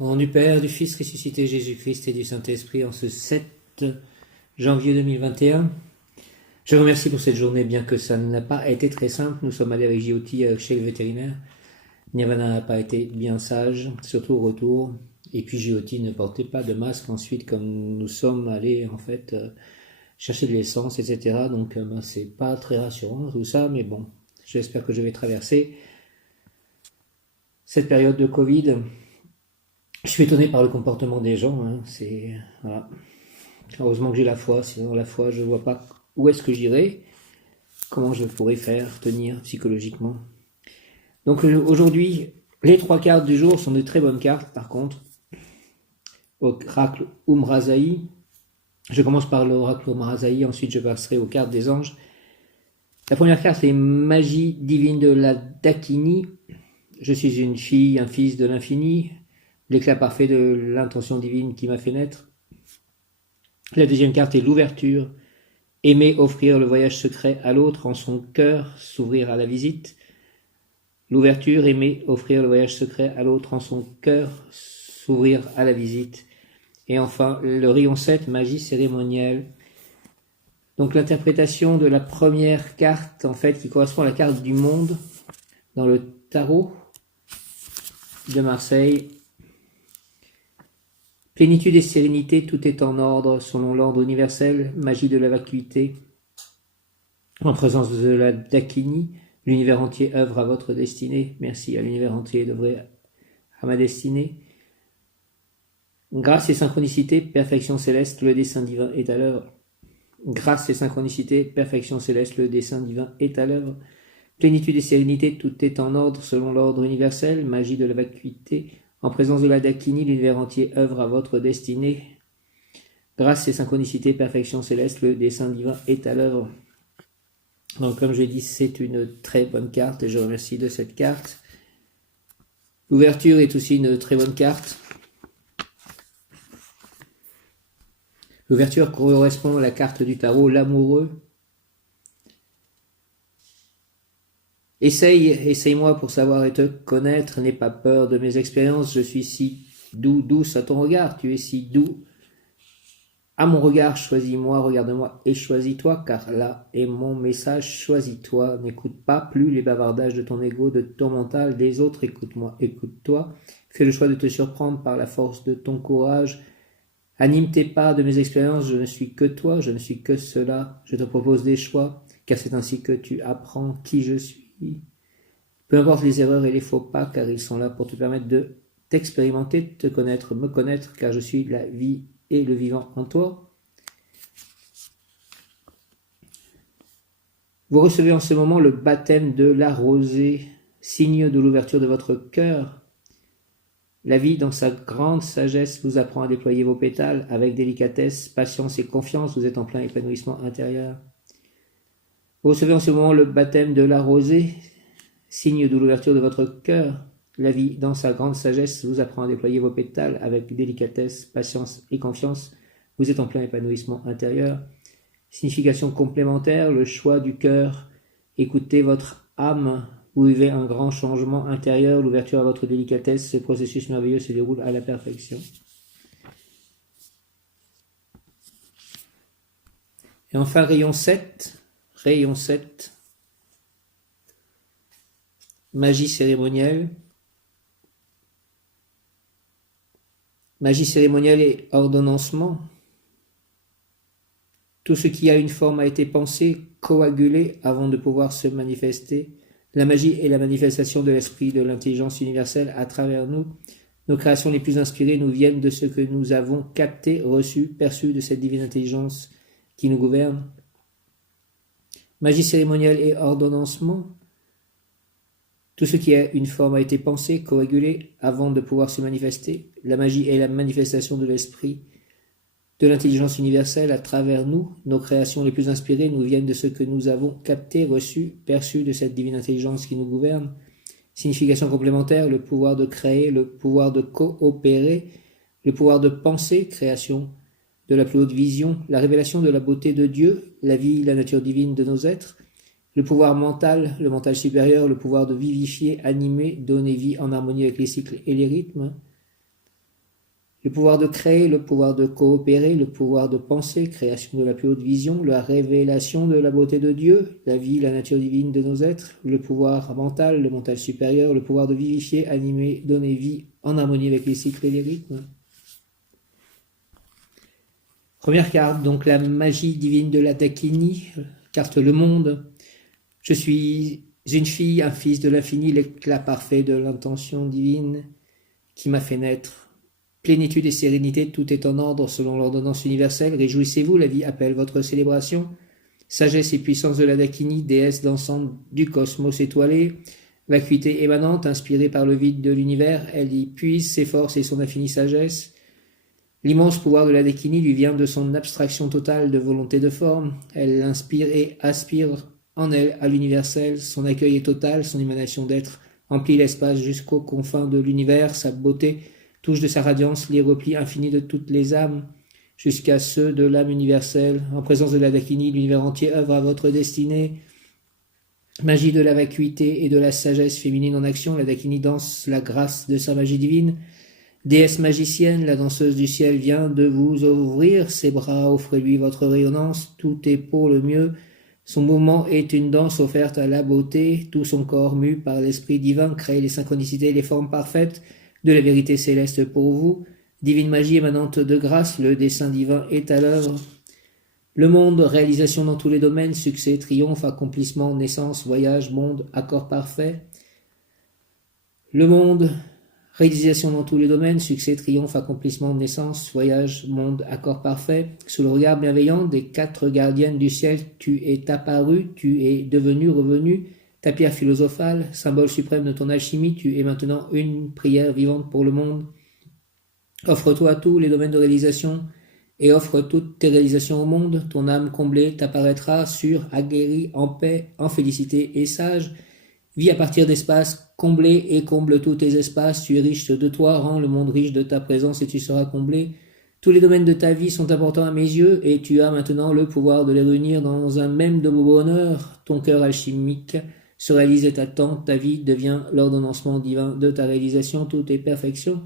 Au nom du Père, du Fils ressuscité Jésus-Christ et du Saint-Esprit, en ce 7 janvier 2021. Je vous remercie pour cette journée, bien que ça n'a pas été très simple. Nous sommes allés avec Jyoti chez le vétérinaire. Nirvana n'a pas été bien sage, surtout au retour. Et puis Jyoti ne portait pas de masque ensuite, comme nous sommes allés en fait chercher de l'essence, etc. Donc c'est pas très rassurant tout ça, mais bon, j'espère que je vais traverser cette période de Covid. Je suis étonné par le comportement des gens. Voilà. Heureusement que j'ai la foi, sinon la foi, je ne vois pas où est-ce que j'irai, comment je pourrais faire tenir psychologiquement. Donc aujourd'hui, les 3 cartes du jour sont de très bonnes cartes, par contre. Oracle Umrazaï. Je commence par l'oracle Umrazaï, ensuite je passerai aux cartes des anges. La première carte est Magie divine de la Dakini. Je suis une fille, un fils de l'infini, l'éclat parfait de l'intention divine qui m'a fait naître. La deuxième carte est l'ouverture. Aimer offrir le voyage secret à l'autre en son cœur, s'ouvrir à la visite. L'ouverture, aimer offrir le voyage secret à l'autre en son cœur, s'ouvrir à la visite. Et enfin, le rayon 7, magie cérémonielle. Donc l'interprétation de la première carte, en fait, qui correspond à la carte du monde dans le tarot de Marseille. Plénitude et sérénité, tout est en ordre selon l'ordre universel, magie de la vacuité. En présence de la Dakini, l'univers entier œuvre à votre destinée. Merci à l'univers entier d'œuvrer à ma destinée. Grâce et synchronicité, perfection céleste, le dessein divin est à l'œuvre. Grâce et synchronicité, perfection céleste, le dessein divin est à l'œuvre. Plénitude et sérénité, tout est en ordre selon l'ordre universel, magie de la vacuité. En présence de la Dakini, l'univers entier œuvre à votre destinée. Grâce et synchronicité, perfection céleste, le dessein divin est à l'œuvre. Donc comme je l'ai dit, c'est une très bonne carte et je remercie de cette carte. L'ouverture est aussi une très bonne carte. L'ouverture correspond à la carte du tarot, l'amoureux. Essaye-moi pour savoir et te connaître, n'aie pas peur de mes expériences, je suis si douce à ton regard, tu es si doux. À mon regard, choisis-moi, regarde-moi et choisis-toi, car là est mon message, choisis-toi, n'écoute pas plus les bavardages de ton ego, de ton mental, des autres, écoute-moi, écoute-toi, fais le choix de te surprendre par la force de ton courage, anime tes pas de mes expériences, je ne suis que toi, je ne suis que cela, je te propose des choix, car c'est ainsi que tu apprends qui je suis. Peu importe les erreurs et les faux pas, car ils sont là pour te permettre de t'expérimenter, de te connaître, me connaître, car je suis la vie et le vivant en toi. Vous recevez en ce moment le baptême de la rosée, signe de l'ouverture de votre cœur. La vie, dans sa grande sagesse, vous apprend à déployer vos pétales avec délicatesse, patience et confiance. Vous êtes en plein épanouissement intérieur. Vous recevez en ce moment le baptême de la rosée, signe de l'ouverture de votre cœur. La vie, dans sa grande sagesse, vous apprend à déployer vos pétales avec délicatesse, patience et confiance. Vous êtes en plein épanouissement intérieur. Signification complémentaire, le choix du cœur. Écoutez votre âme. Vous vivez un grand changement intérieur, l'ouverture à votre délicatesse. Ce processus merveilleux se déroule à la perfection. Et enfin, rayon 7. Rayon 7. Magie cérémonielle. Magie cérémonielle et ordonnancement. Tout ce qui a une forme a été pensé, coagulé avant de pouvoir se manifester. La magie est la manifestation de l'esprit de l'intelligence universelle à travers nous. Nos créations les plus inspirées nous viennent de ce que nous avons capté, reçu, perçu de cette divine intelligence qui nous gouverne. Magie cérémonielle et ordonnancement. Tout ce qui a une forme a été pensé, coagulé avant de pouvoir se manifester. La magie est la manifestation de l'esprit de l'intelligence universelle à travers nous. Nos créations les plus inspirées nous viennent de ce que nous avons capté, reçu, perçu de cette divine intelligence qui nous gouverne. Signification complémentaire, le pouvoir de créer, le pouvoir de coopérer, le pouvoir de penser, création de la plus haute vision, la révélation de la beauté de Dieu, la vie, la nature divine de nos êtres, le pouvoir mental, le mental supérieur, le pouvoir de vivifier, animer, donner vie en harmonie avec les cycles et les rythmes, Le pouvoir de créer, le pouvoir de coopérer, le pouvoir de penser, création de la plus haute vision, la révélation de la beauté de Dieu, la vie, la nature divine de nos êtres, le pouvoir mental, le mental supérieur, le pouvoir de vivifier, animer, donner vie en harmonie avec les cycles et les rythmes. Première carte, donc la magie divine de la Dakini, carte le monde. Je suis une fille, un fils de l'infini, l'éclat parfait de l'intention divine qui m'a fait naître. Plénitude et sérénité, tout est en ordre selon l'ordonnance universelle. Réjouissez-vous, la vie appelle votre célébration. Sagesse et puissance de la Dakini, déesse d'ensemble du cosmos étoilé. Vacuité émanante, inspirée par le vide de l'univers, elle y puise ses forces et son infinie sagesse. L'immense pouvoir de la Dakini lui vient de son abstraction totale de volonté de forme. Elle inspire et aspire en elle à l'universel. Son accueil est total, son émanation d'être emplit l'espace jusqu'aux confins de l'univers. Sa beauté touche de sa radiance les replis infinis de toutes les âmes, jusqu'à ceux de l'âme universelle. En présence de la Dakini, l'univers entier œuvre à votre destinée. Magie de la vacuité et de la sagesse féminine en action, la Dakini danse la grâce de sa magie divine. Déesse magicienne, la danseuse du ciel vient de vous ouvrir ses bras, offrez-lui votre rayonnance, tout est pour le mieux. Son mouvement est une danse offerte à la beauté, tout son corps mu par l'esprit divin crée les synchronicités et les formes parfaites de la vérité céleste pour vous. Divine magie émanante de grâce, le dessein divin est à l'œuvre. Le monde, réalisation dans tous les domaines, succès, triomphe, accomplissement, naissance, voyage, monde, accord parfait. Le monde, réalisation dans tous les domaines, succès, triomphe, accomplissement, naissance, voyage, monde, accord parfait. Sous le regard bienveillant des 4 gardiennes du ciel, tu es apparu, tu es devenu, revenu. Ta pierre philosophale, symbole suprême de ton alchimie, tu es maintenant une prière vivante pour le monde. Offre-toi tous les domaines de réalisation et offre toutes tes réalisations au monde. Ton âme comblée t'apparaîtra sûre, aguerrie, en paix, en félicité et sage. Vis à partir d'espaces comblés et comble tous tes espaces. Tu es riche de toi, rends le monde riche de ta présence et tu seras comblé. Tous les domaines de ta vie sont importants à mes yeux et tu as maintenant le pouvoir de les réunir dans un même de beau bonheur. Ton cœur alchimique se réalise et t'attend. Ta vie devient l'ordonnancement divin de ta réalisation. Tout est perfection.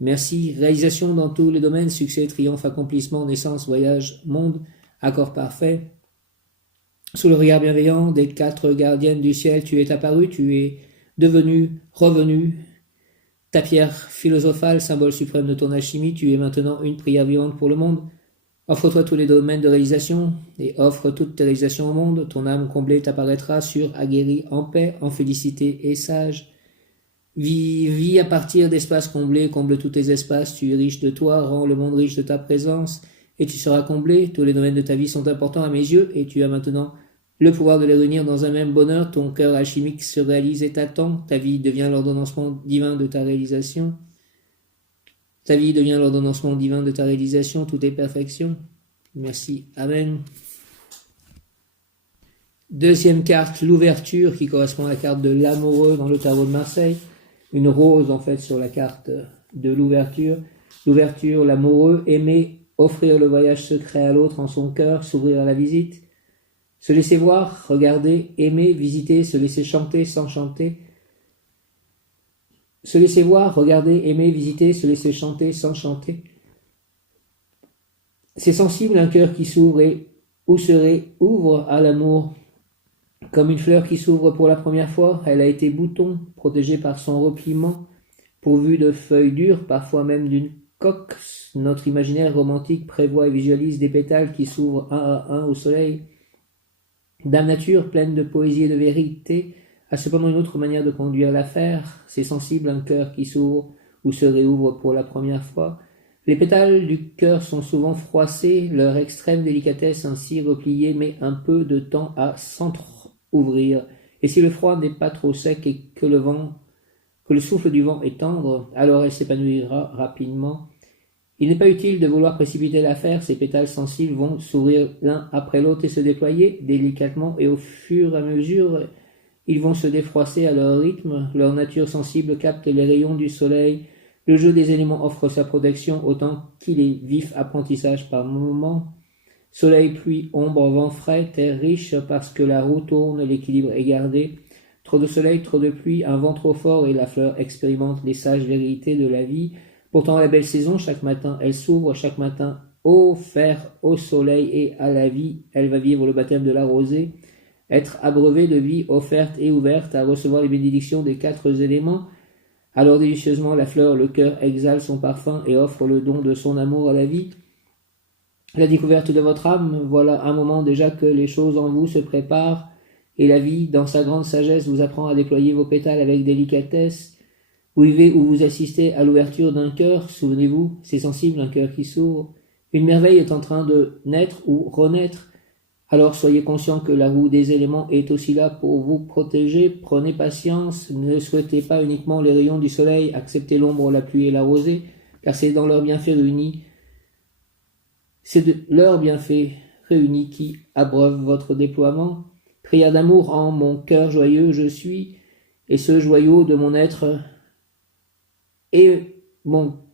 Merci. Réalisation dans tous les domaines, succès, triomphe, accomplissement, naissance, voyage, monde, accord parfait. Sous le regard bienveillant des 4 gardiennes du ciel, tu es apparu, tu es devenu, revenu. Ta pierre philosophale, symbole suprême de ton alchimie, tu es maintenant une prière vivante pour le monde. Offre-toi tous les domaines de réalisation et offre toutes tes réalisations au monde. Ton âme comblée t'apparaîtra sûre, aguerrie, en paix, en félicité et sage. Vis à partir d'espaces comblés, comble tous tes espaces, tu es riche de toi, rends le monde riche de ta présence, et tu seras comblé. Tous les domaines de ta vie sont importants à mes yeux, et tu as maintenant le pouvoir de les réunir dans un même bonheur. Ton cœur alchimique se réalise et t'attend. Ta vie devient l'ordonnancement divin de ta réalisation. Ta vie devient l'ordonnancement divin de ta réalisation, tout est perfection. Merci. Amen. Deuxième carte, l'ouverture, qui correspond à la carte de l'amoureux dans le tarot de Marseille. Une rose, en fait, sur la carte de l'ouverture. L'ouverture, l'amoureux, aimer, offrir le voyage secret à l'autre en son cœur, s'ouvrir à la visite. Se laisser voir, regarder, aimer, visiter, se laisser chanter, s'enchanter. Se laisser voir, regarder, aimer, visiter, se laisser chanter, s'enchanter. C'est sensible un cœur qui s'ouvre et ouvre à l'amour. Comme une fleur qui s'ouvre pour la première fois, elle a été bouton, protégée par son repliement, pourvue de feuilles dures, parfois même d'une coque. Notre imaginaire romantique prévoit et visualise des pétales qui s'ouvrent un à un au soleil. Dame nature, pleine de poésie et de vérité, a cependant une autre manière de conduire l'affaire. C'est sensible un cœur qui s'ouvre ou se réouvre pour la première fois. Les pétales du cœur sont souvent froissés, leur extrême délicatesse ainsi repliée met un peu de temps à s'entre-ouvrir. Et si le froid n'est pas trop sec et que le souffle du vent est tendre, alors elle s'épanouira rapidement. Il n'est pas utile de vouloir précipiter l'affaire, ces pétales sensibles vont s'ouvrir l'un après l'autre et se déployer délicatement, et au fur et à mesure, ils vont se défroisser à leur rythme. Leur nature sensible capte les rayons du soleil. Le jeu des éléments offre sa protection autant qu'il est vif apprentissage par moments. Soleil, pluie, ombre, vent frais, terre riche parce que la roue tourne, l'équilibre est gardé. Trop de soleil, trop de pluie, un vent trop fort et la fleur expérimente les sages vérités de la vie. Pourtant, la belle saison, chaque matin, elle s'ouvre, chaque matin, offert au soleil et à la vie. Elle va vivre le baptême de la rosée, être abreuvée de vie offerte et ouverte à recevoir les bénédictions des 4 éléments. Alors délicieusement, la fleur, le cœur exhale son parfum et offre le don de son amour à la vie. La découverte de votre âme, voilà un moment déjà que les choses en vous se préparent et la vie, dans sa grande sagesse, vous apprend à déployer vos pétales avec délicatesse. Vous vivez ou vous assistez à l'ouverture d'un cœur, souvenez-vous, c'est sensible un cœur qui s'ouvre. Une merveille est en train de naître ou renaître. Alors soyez conscient que la roue des éléments est aussi là pour vous protéger. Prenez patience, ne souhaitez pas uniquement les rayons du soleil, acceptez l'ombre, la pluie et la rosée, car c'est dans leurs bienfaits réunis. C'est de leurs bienfaits réunis qui abreuvent votre déploiement. Prière d'amour en mon cœur joyeux je suis, et ce joyau de mon être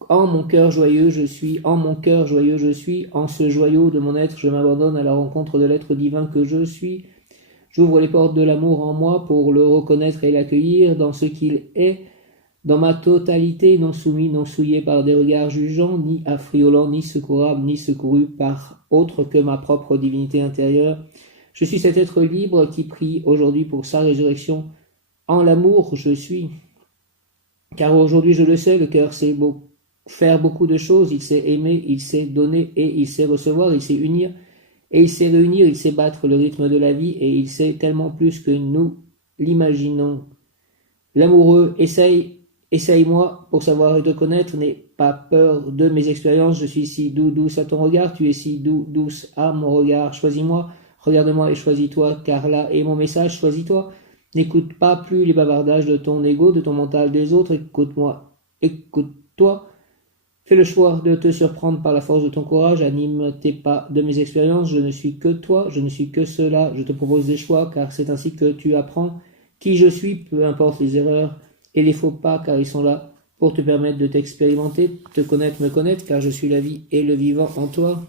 en mon cœur joyeux je suis, en mon cœur joyeux je suis, en ce joyau de mon être je m'abandonne à la rencontre de l'être divin que je suis. J'ouvre les portes de l'amour en moi pour le reconnaître et l'accueillir dans ce qu'il est, dans ma totalité, non soumis, non souillé par des regards jugeants, ni affriolant, ni secourable, ni secouru par autre que ma propre divinité intérieure. Je suis cet être libre qui prie aujourd'hui pour sa résurrection. En l'amour, je suis. Car aujourd'hui, je le sais, le cœur sait faire beaucoup de choses. Il sait aimer, il sait donner et il sait recevoir, il sait unir et il sait réunir, il sait battre le rythme de la vie et il sait tellement plus que nous l'imaginons. L'amoureux, essaye-moi pour savoir et te connaître, n'aie pas peur de mes expériences, je suis si doux, douce à ton regard, tu es si doux, douce à mon regard, choisis-moi, regarde-moi et choisis-toi, car là est mon message, choisis-toi. N'écoute pas plus les bavardages de ton ego, de ton mental des autres, écoute-moi, écoute-toi. Fais le choix de te surprendre par la force de ton courage, anime-tes pas de mes expériences, je ne suis que toi, je ne suis que cela, je te propose des choix, car c'est ainsi que tu apprends qui je suis, peu importe les erreurs et les faux pas, car ils sont là pour te permettre de t'expérimenter, te connaître, me connaître, car je suis la vie et le vivant en toi.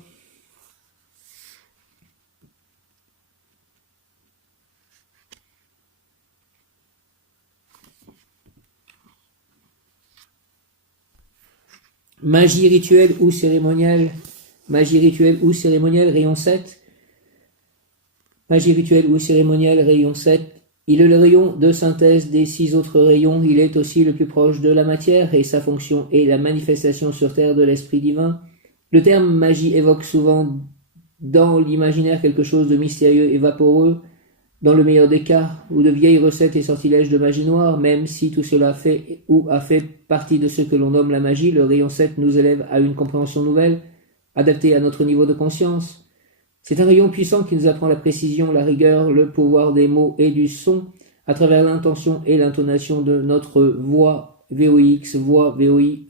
Magie rituelle ou cérémonielle. Magie rituelle ou cérémonielle, rayon 7. Magie rituelle ou cérémonielle, rayon 7. Il est le rayon de synthèse des 6 autres rayons. Il est aussi le plus proche de la matière et sa fonction est la manifestation sur terre de l'esprit divin. Le terme magie évoque souvent dans l'imaginaire quelque chose de mystérieux et vaporeux, dans le meilleur des cas, ou de vieilles recettes et sortilèges de magie noire. Même si tout cela fait ou a fait partie de ce que l'on nomme la magie, le rayon 7 nous élève à une compréhension nouvelle, adaptée à notre niveau de conscience. C'est un rayon puissant qui nous apprend la précision, la rigueur, le pouvoir des mots et du son, à travers l'intention et l'intonation de notre voix, VOX, voix, VOIE.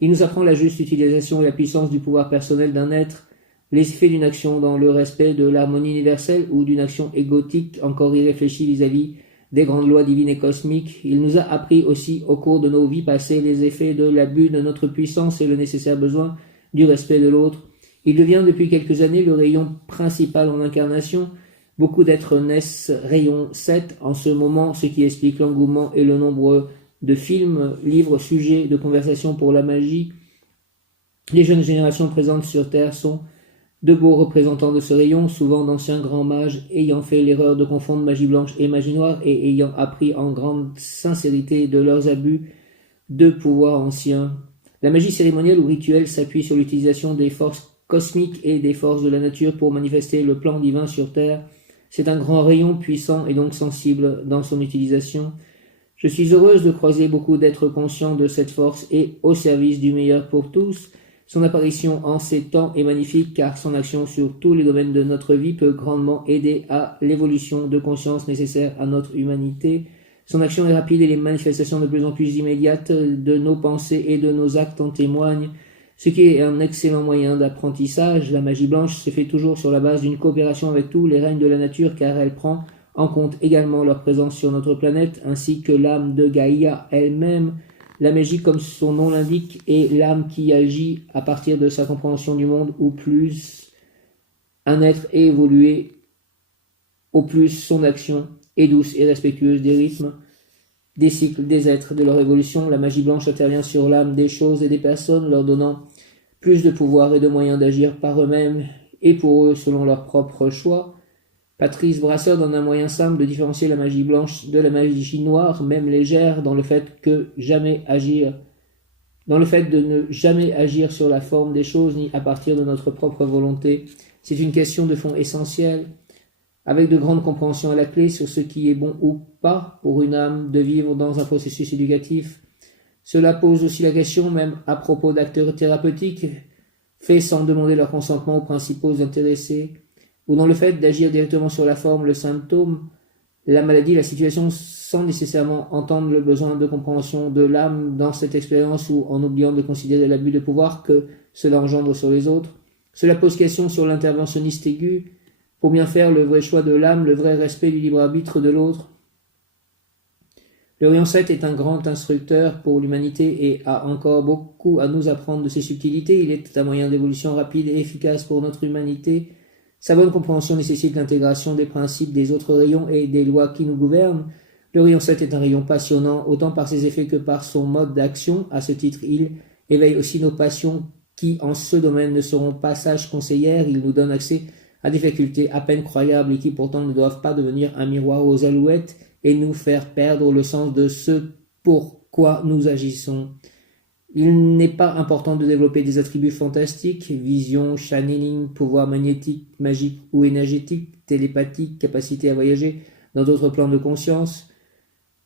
Il nous apprend la juste utilisation et la puissance du pouvoir personnel d'un être, les effets d'une action dans le respect de l'harmonie universelle ou d'une action égotique encore irréfléchie vis-à-vis des grandes lois divines et cosmiques. Il nous a appris aussi au cours de nos vies passées les effets de l'abus de notre puissance et le nécessaire besoin du respect de l'autre. Il devient depuis quelques années le rayon principal en incarnation. Beaucoup d'êtres naissent rayon 7 en ce moment, ce qui explique l'engouement et le nombre de films, livres, sujets de conversation pour la magie. Les jeunes générations présentes sur Terre sont de beaux représentants de ce rayon, souvent d'anciens grands mages ayant fait l'erreur de confondre magie blanche et magie noire et ayant appris en grande sincérité de leurs abus de pouvoir anciens. La magie cérémonielle ou rituelle s'appuie sur l'utilisation des forces cosmiques et des forces de la nature pour manifester le plan divin sur Terre. C'est un grand rayon puissant et donc sensible dans son utilisation. Je suis heureuse de croiser beaucoup d'êtres conscients de cette force et au service du meilleur pour tous. Son apparition en ces temps est magnifique car son action sur tous les domaines de notre vie peut grandement aider à l'évolution de conscience nécessaire à notre humanité. Son action est rapide et les manifestations de plus en plus immédiates de nos pensées et de nos actes en témoignent, ce qui est un excellent moyen d'apprentissage. La magie blanche se fait toujours sur la base d'une coopération avec tous les règnes de la nature car elle prend en compte également leur présence sur notre planète ainsi que l'âme de Gaïa elle-même. La magie, comme son nom l'indique, est l'âme qui agit à partir de sa compréhension du monde, ou plus un être est évolué, au plus son action est douce et respectueuse des rythmes des cycles, des êtres, de leur évolution. La magie blanche intervient sur l'âme des choses et des personnes, leur donnant plus de pouvoir et de moyens d'agir par eux-mêmes et pour eux selon leur propre choix. Patrice Brasseur donne un moyen simple de différencier la magie blanche de la magie noire, même légère, dans le fait de ne jamais agir sur la forme des choses ni à partir de notre propre volonté. C'est une question de fond essentielle, avec de grandes compréhensions à la clé sur ce qui est bon ou pas pour une âme de vivre dans un processus éducatif. Cela pose aussi la question, même à propos d'acteurs thérapeutiques, faits sans demander leur consentement aux principaux intéressés, ou dans le fait d'agir directement sur la forme, le symptôme, la maladie, la situation, sans nécessairement entendre le besoin de compréhension de l'âme dans cette expérience ou en oubliant de considérer l'abus de pouvoir que cela engendre sur les autres. Cela pose question sur l'interventionniste aigu, pour bien faire le vrai choix de l'âme, le vrai respect du libre arbitre de l'autre. Le rayon 7 est un grand instructeur pour l'humanité et a encore beaucoup à nous apprendre de ses subtilités. Il est un moyen d'évolution rapide et efficace pour notre humanité. Sa bonne compréhension nécessite l'intégration des principes des autres rayons et des lois qui nous gouvernent. Le rayon 7 est un rayon passionnant, autant par ses effets que par son mode d'action. À ce titre, il éveille aussi nos passions qui, en ce domaine, ne seront pas sages conseillères. Il nous donne accès à des facultés à peine croyables et qui pourtant ne doivent pas devenir un miroir aux alouettes et nous faire perdre le sens de ce pourquoi nous agissons. Il n'est pas important de développer des attributs fantastiques, vision, channeling, pouvoir magnétique, magique ou énergétique, télépathique, capacité à voyager dans d'autres plans de conscience.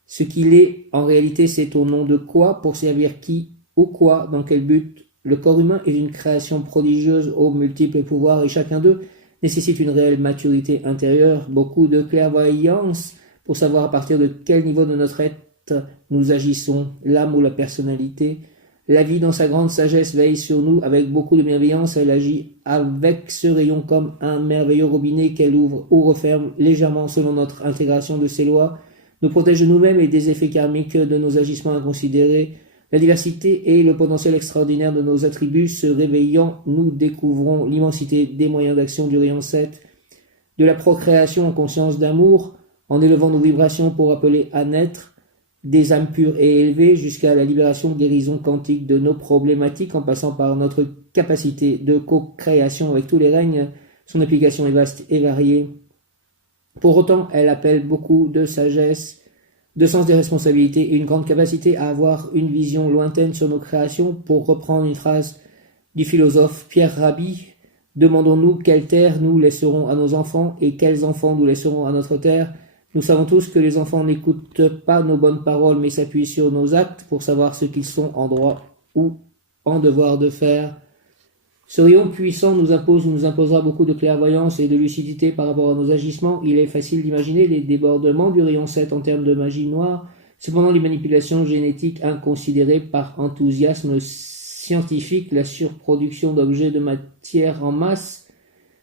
Ce qu'il est, en réalité, c'est au nom de quoi, pour servir qui ou quoi, dans quel but. Le corps humain est une création prodigieuse aux multiples pouvoirs et chacun d'eux nécessite une réelle maturité intérieure, beaucoup de clairvoyance pour savoir à partir de quel niveau de notre être nous agissons, l'âme ou la personnalité. La vie, dans sa grande sagesse, veille sur nous avec beaucoup de bienveillance. Elle agit avec ce rayon comme un merveilleux robinet qu'elle ouvre ou referme légèrement selon notre intégration de ses lois, nous protège de nous-mêmes et des effets karmiques de nos agissements inconsidérés. La diversité et le potentiel extraordinaire de nos attributs se réveillant, nous découvrons l'immensité des moyens d'action du rayon 7, de la procréation en conscience d'amour, en élevant nos vibrations pour appeler à naître des âmes pures et élevées jusqu'à la libération, guérison quantique de nos problématiques en passant par notre capacité de co-création avec tous les règnes. Son application est vaste et variée. Pour autant, elle appelle beaucoup de sagesse, de sens des responsabilités et une grande capacité à avoir une vision lointaine sur nos créations. Pour reprendre une phrase du philosophe Pierre Rabhi, demandons-nous quelle terre nous laisserons à nos enfants et quels enfants nous laisserons à notre terre. Nous savons tous que les enfants n'écoutent pas nos bonnes paroles mais s'appuient sur nos actes pour savoir ce qu'ils sont en droit ou en devoir de faire. Ce rayon puissant nous imposera beaucoup de clairvoyance et de lucidité par rapport à nos agissements. Il est facile d'imaginer les débordements du rayon 7 en termes de magie noire. Cependant, les manipulations génétiques inconsidérées par enthousiasme scientifique, la surproduction d'objets de matière en masse,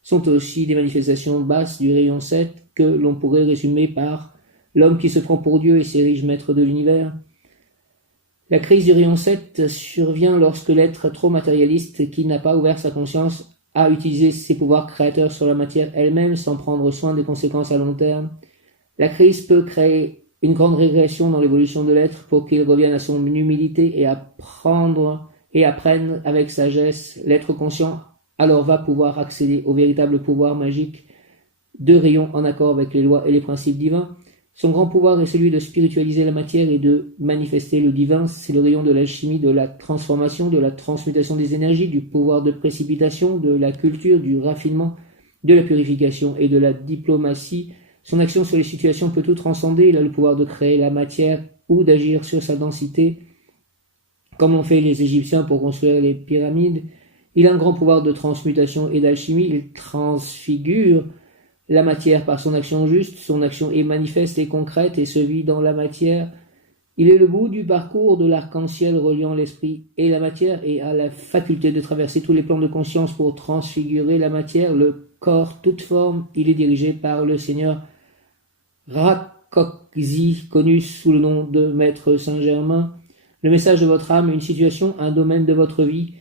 sont aussi des manifestations basses du rayon 7 que l'on pourrait résumer par l'homme qui se prend pour Dieu et s'érige maître de l'univers. La crise du rayon 7 survient lorsque l'être trop matérialiste qui n'a pas ouvert sa conscience a utilisé ses pouvoirs créateurs sur la matière elle-même sans prendre soin des conséquences à long terme. La crise peut créer une grande régression dans l'évolution de l'être pour qu'il revienne à son humilité et apprenne avec sagesse. L'être conscient alors va pouvoir accéder au véritable pouvoir magique de rayon en accord avec les lois et les principes divins. Son grand pouvoir est celui de spiritualiser la matière et de manifester le divin. C'est le rayon de l'alchimie, de la transformation, de la transmutation des énergies, du pouvoir de précipitation, de la culture, du raffinement, de la purification et de la diplomatie. Son action sur les situations peut tout transcender. Il a le pouvoir de créer la matière ou d'agir sur sa densité, comme l'ont fait les Égyptiens pour construire les pyramides. Il a un grand pouvoir de transmutation et d'alchimie. Il transfigure la matière par son action juste. Son action est manifeste et concrète et se vit dans la matière. Il est le bout du parcours de l'arc-en-ciel reliant l'esprit et la matière et a la faculté de traverser tous les plans de conscience pour transfigurer la matière, le corps, toute forme. Il est dirigé par le Seigneur Rakokzi, connu sous le nom de Maître Saint-Germain. Le message de votre âme, une situation, un domaine de votre vie,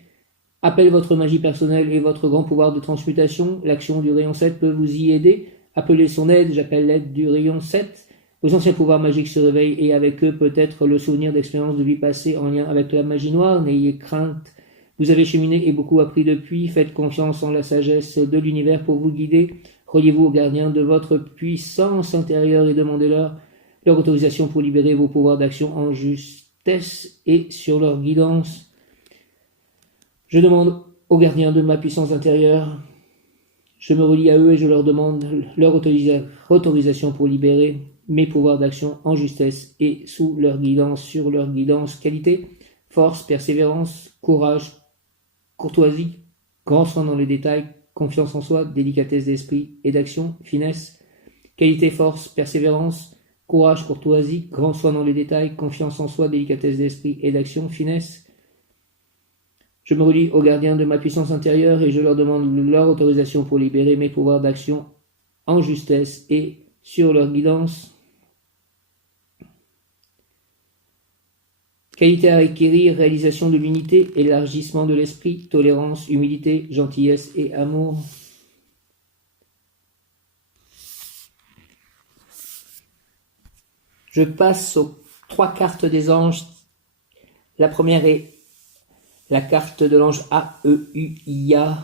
appelle votre magie personnelle et votre grand pouvoir de transmutation. L'action du rayon 7 peut vous y aider. Appelez son aide, j'appelle l'aide du rayon 7. Vos anciens pouvoirs magiques se réveillent et avec eux peut-être le souvenir d'expériences de vie passée en lien avec la magie noire. N'ayez crainte. Vous avez cheminé et beaucoup appris depuis. Faites confiance en la sagesse de l'univers pour vous guider. Reliez-vous aux gardiens de votre puissance intérieure et demandez-leur leur autorisation pour libérer vos pouvoirs d'action en justesse et sur leur guidance. Je demande aux gardiens de ma puissance intérieure. Je me relie à eux et je leur demande leur autorisation pour libérer mes pouvoirs d'action en justesse et sous leur guidance, sur leur guidance. Qualité, force, persévérance, courage, courtoisie, grand soin dans les détails, confiance en soi, délicatesse d'esprit et d'action, finesse. Qualité, force, persévérance, courage, courtoisie, grand soin dans les détails, confiance en soi, délicatesse d'esprit et d'action, finesse. Je me relie aux gardiens de ma puissance intérieure et je leur demande leur autorisation pour libérer mes pouvoirs d'action en justesse et sur leur guidance. Qualité à acquérir, réalisation de l'unité, élargissement de l'esprit, tolérance, humilité, gentillesse et amour. Je passe aux 3 cartes des anges. La première est la carte de l'ange AEUIA,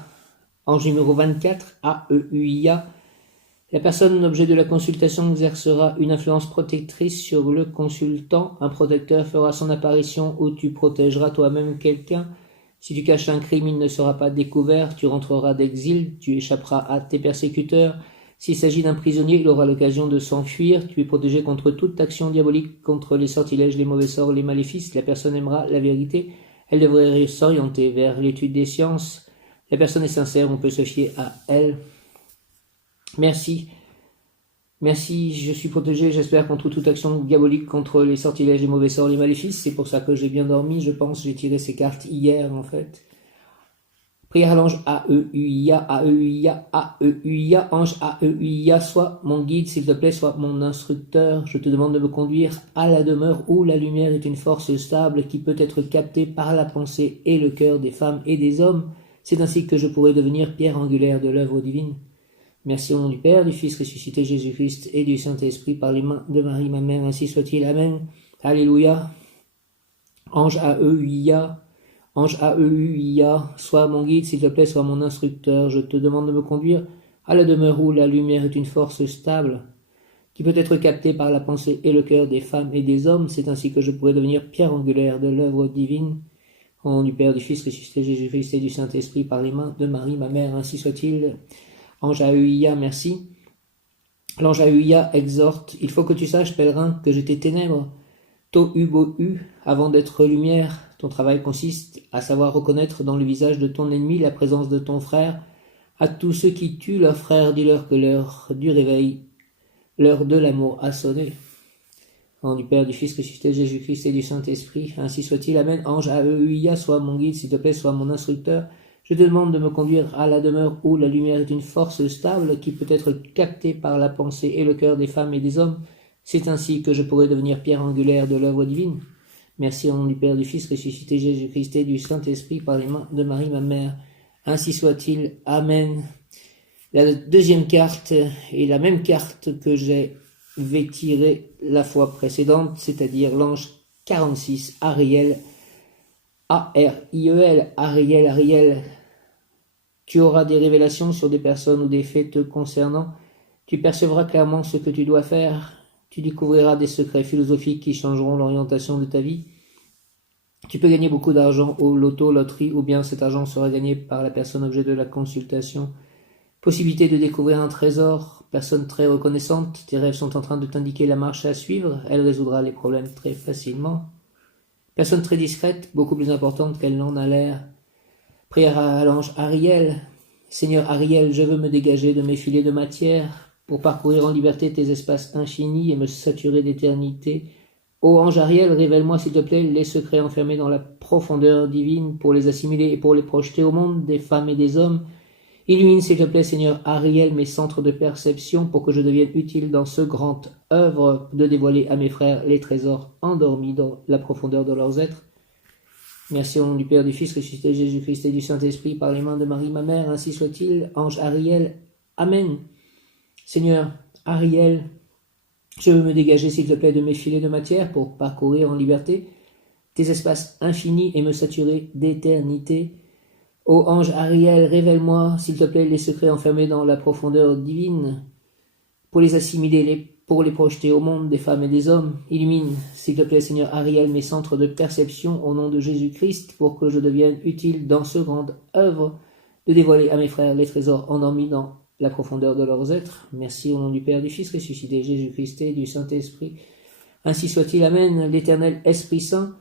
ange numéro 24, AEUIA. La personne objet de la consultation exercera une influence protectrice sur le consultant. Un protecteur fera son apparition où tu protégeras toi-même quelqu'un. Si tu caches un crime, il ne sera pas découvert. Tu rentreras d'exil, tu échapperas à tes persécuteurs. S'il s'agit d'un prisonnier, il aura l'occasion de s'enfuir. Tu es protégé contre toute action diabolique, contre les sortilèges, les mauvais sorts, les maléfices. La personne aimera la vérité. Elle devrait s'orienter vers l'étude des sciences. La personne est sincère, on peut se fier à elle. Merci, je suis protégé, j'espère, contre toute action diabolique, contre les sortilèges, les mauvais sorts, les maléfices. C'est pour ça que j'ai bien dormi, je pense, j'ai tiré ces cartes hier, en fait. Prière à l'ange AEUIA, AEUIA, AEUIA, ange AEUIA, sois mon guide, s'il te plaît, sois mon instructeur. Je te demande de me conduire à la demeure où la lumière est une force stable qui peut être captée par la pensée et le cœur des femmes et des hommes. C'est ainsi que je pourrai devenir pierre angulaire de l'œuvre divine. Merci au nom du Père, du Fils ressuscité Jésus-Christ et du Saint-Esprit par les mains de Marie, ma mère, ainsi soit-il. Amen. Alléluia. Ange AEUIA, ange AEUIA, sois mon guide, s'il te plaît, sois mon instructeur. Je te demande de me conduire à la demeure où la lumière est une force stable, qui peut être captée par la pensée et le cœur des femmes et des hommes. C'est ainsi que je pourrai devenir pierre angulaire de l'œuvre divine. Au nom du Père, du Fils ressuscité Jésus-Christ et du Saint-Esprit par les mains de Marie, ma mère, ainsi soit-il. Ange AEUIA, merci. L'ange AEUIA exhorte. Il faut que tu saches, pèlerin, que j'étais ténèbres. Tohu bohu, avant d'être lumière. Ton travail consiste à savoir reconnaître dans le visage de ton ennemi la présence de ton frère. À tous ceux qui tuent leur frère, dis-leur que l'heure du réveil, l'heure de l'amour a sonné. Au nom du Père, du Fils ressuscité Jésus-Christ et du Saint-Esprit, ainsi soit-il. Amen. Ange AEUIA, sois mon guide, s'il te plaît, sois mon instructeur. Je te demande de me conduire à la demeure où la lumière est une force stable qui peut être captée par la pensée et le cœur des femmes et des hommes. C'est ainsi que je pourrai devenir pierre angulaire de l'œuvre divine. Merci au nom du Père, du Fils ressuscité Jésus-Christ et du Saint-Esprit par les mains de Marie, ma mère. Ainsi soit-il. Amen. La deuxième carte est la même carte que j'avais tirée la fois précédente, c'est-à-dire l'ange 46, Ariel. A-R-I-E-L, Ariel. Tu auras des révélations sur des personnes ou des faits te concernant. Tu percevras clairement ce que tu dois faire. Tu découvriras des secrets philosophiques qui changeront l'orientation de ta vie. Tu peux gagner beaucoup d'argent au loto, loterie, ou bien cet argent sera gagné par la personne objet de la consultation. Possibilité de découvrir un trésor. Personne très reconnaissante. Tes rêves sont en train de t'indiquer la marche à suivre. Elle résoudra les problèmes très facilement. Personne très discrète, beaucoup plus importante qu'elle n'en a l'air. Prière à l'ange Ariel. Seigneur Ariel, je veux me dégager de mes filets de matière pour parcourir en liberté tes espaces infinis et me saturer d'éternité. Ô ange Ariel, révèle-moi s'il te plaît les secrets enfermés dans la profondeur divine pour les assimiler et pour les projeter au monde des femmes et des hommes. Illumine s'il te plaît, Seigneur Ariel, mes centres de perception pour que je devienne utile dans ce grand œuvre de dévoiler à mes frères les trésors endormis dans la profondeur de leurs êtres. Merci au nom du Père, du Fils ressuscité Jésus-Christ et du Saint-Esprit par les mains de Marie, ma mère, ainsi soit-il. Ange Ariel, Amen. Seigneur Ariel, Je veux me dégager, s'il te plaît, de mes filets de matière pour parcourir en liberté tes espaces infinis et me saturer d'éternité. Ô ange Ariel, révèle-moi, s'il te plaît, les secrets enfermés dans la profondeur divine, pour les assimiler, pour les projeter au monde des femmes et des hommes. Illumine, s'il te plaît, Seigneur Ariel, mes centres de perception au nom de Jésus-Christ, pour que je devienne utile dans ce grande œuvre de dévoiler à mes frères les trésors endormis dans la profondeur de leurs êtres. Merci au nom du Père, du Fils ressuscité, Jésus-Christ et du Saint-Esprit. Ainsi soit-il. Amen. L'Éternel Esprit Saint,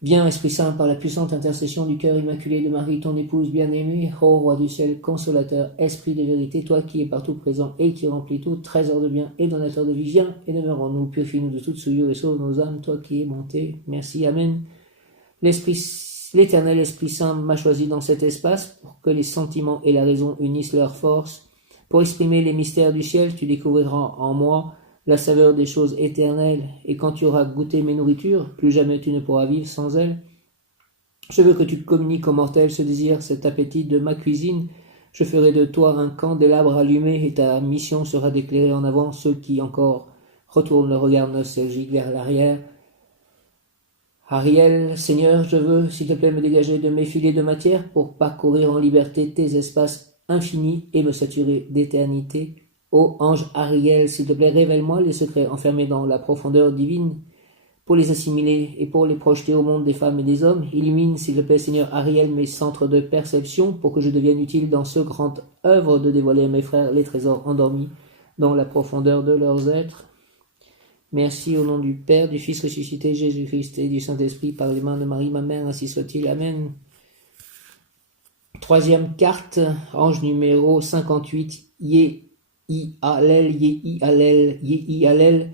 viens, Esprit Saint, par la puissante intercession du cœur immaculé de Marie, ton épouse bien-aimée, ô Roi du ciel, consolateur, Esprit de vérité, toi qui es partout présent et qui remplis tout, trésor de bien et donateur de vie, viens et demeure en nous, purifie-nous de toute souillure et sauve nos âmes, toi qui es monté. Merci, Amen. L'Éternel Esprit Saint m'a choisi dans cet espace pour que les sentiments et la raison unissent leurs forces. Pour exprimer les mystères du ciel, tu découvriras en moi la saveur des choses éternelles, et quand tu auras goûté mes nourritures, plus jamais tu ne pourras vivre sans elles. Je veux que tu communiques aux mortels ce désir, cet appétit de ma cuisine. Je ferai de toi un candélabre allumé, et ta mission sera d'éclairer en avant ceux qui encore retournent le regard nostalgique vers l'arrière. Ariel, Seigneur, je veux, s'il te plaît, me dégager de mes filets de matière pour parcourir en liberté tes espaces infinis et me saturer d'éternité. Ô ange Ariel, s'il te plaît, révèle-moi les secrets enfermés dans la profondeur divine pour les assimiler et pour les projeter au monde des femmes et des hommes. Illumine, s'il te plaît, Seigneur Ariel, mes centres de perception pour que je devienne utile dans ce grand œuvre de dévoiler à mes frères les trésors endormis dans la profondeur de leurs êtres. Merci au nom du Père, du Fils ressuscité, Jésus-Christ et du Saint-Esprit, par les mains de Marie, ma mère, ainsi soit-il. Amen. Troisième carte, ange numéro 58, Yehi Allel, Yehi Allel, Yehi Allel.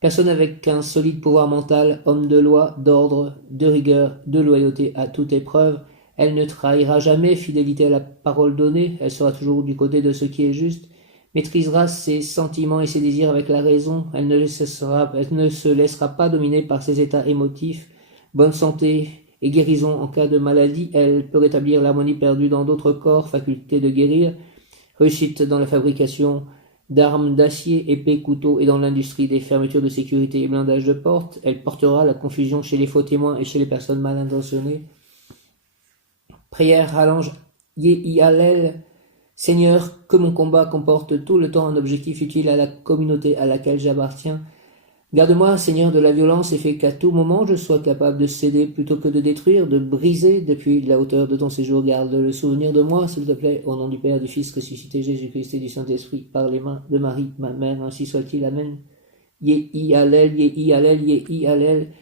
Personne avec un solide pouvoir mental, homme de loi, d'ordre, de rigueur, de loyauté à toute épreuve. Elle ne trahira jamais, fidélité à la parole donnée, elle sera toujours du côté de ce qui est juste, maîtrisera ses sentiments et ses désirs avec la raison, elle ne se laissera pas dominer par ses états émotifs. Bonne santé et guérison en cas de maladie, elle peut rétablir l'harmonie perdue dans d'autres corps, faculté de guérir, réussite dans la fabrication d'armes d'acier, épées, couteaux et dans l'industrie des fermetures de sécurité et blindage de portes. Elle portera la confusion chez les faux témoins et chez les personnes mal intentionnées. Prière à l'ange Yehi Allel. Seigneur, que mon combat comporte tout le temps un objectif utile à la communauté à laquelle j'appartiens. Garde-moi, Seigneur, de la violence et fais qu'à tout moment je sois capable de céder plutôt que de détruire, de briser depuis la hauteur de ton séjour. Garde le souvenir de moi, s'il te plaît, au nom du Père, du Fils ressuscité, Jésus-Christ et du Saint-Esprit, par les mains de Marie, ma mère, ainsi soit-il. Amen. Yehi Allel, Yehi Allel, Yehi Allel.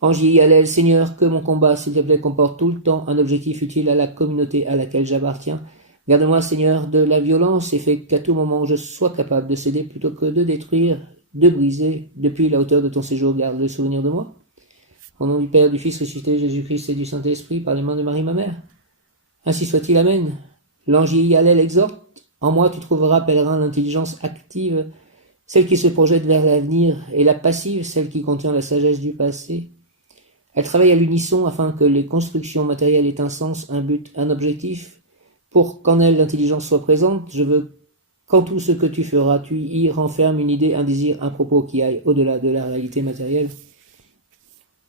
Ange Yehi Allel, Seigneur, que mon combat, s'il te plaît, comporte tout le temps un objectif utile à la communauté à laquelle j'appartiens. Garde-moi, Seigneur, de la violence et fais qu'à tout moment je sois capable de céder plutôt que de détruire, de briser. Depuis la hauteur de ton séjour, garde le souvenir de moi. Au nom du Père, du Fils ressuscité, Jésus-Christ et du Saint-Esprit, par les mains de Marie, ma mère. Ainsi soit-il. Amen. L'ange Yehi Allel exhorte. En moi tu trouveras, pèlerin, l'intelligence active, celle qui se projette vers l'avenir, et la passive, celle qui contient la sagesse du passé. Elle travaille à l'unisson afin que les constructions matérielles aient un sens, un but, un objectif. Pour qu'en elle l'intelligence soit présente, je veux qu'en tout ce que tu feras, tu y renfermes une idée, un désir, un propos qui aille au-delà de la réalité matérielle.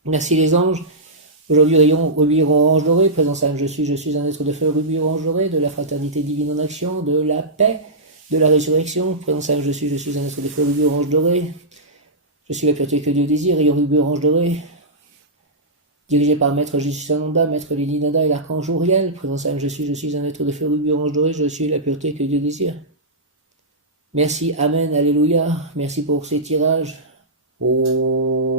Merci les anges. Aujourd'hui, rayon rubis orange doré, présent Saint, je suis un être de feu rubis orange doré, de la fraternité divine en action, de la paix, de la résurrection. Présent Saint, je suis un être de feu rubis orange doré. Je suis la pureté que Dieu désire, rayon rubis orange doré. Dirigé par Maître Jésus Sananda, Maître Lady Nada et l'Archange Uriel, présent Saint, je suis un être de feu rubis orange doré, je suis la pureté que Dieu désire. Merci, Amen, Alléluia, merci pour ces tirages. Oh.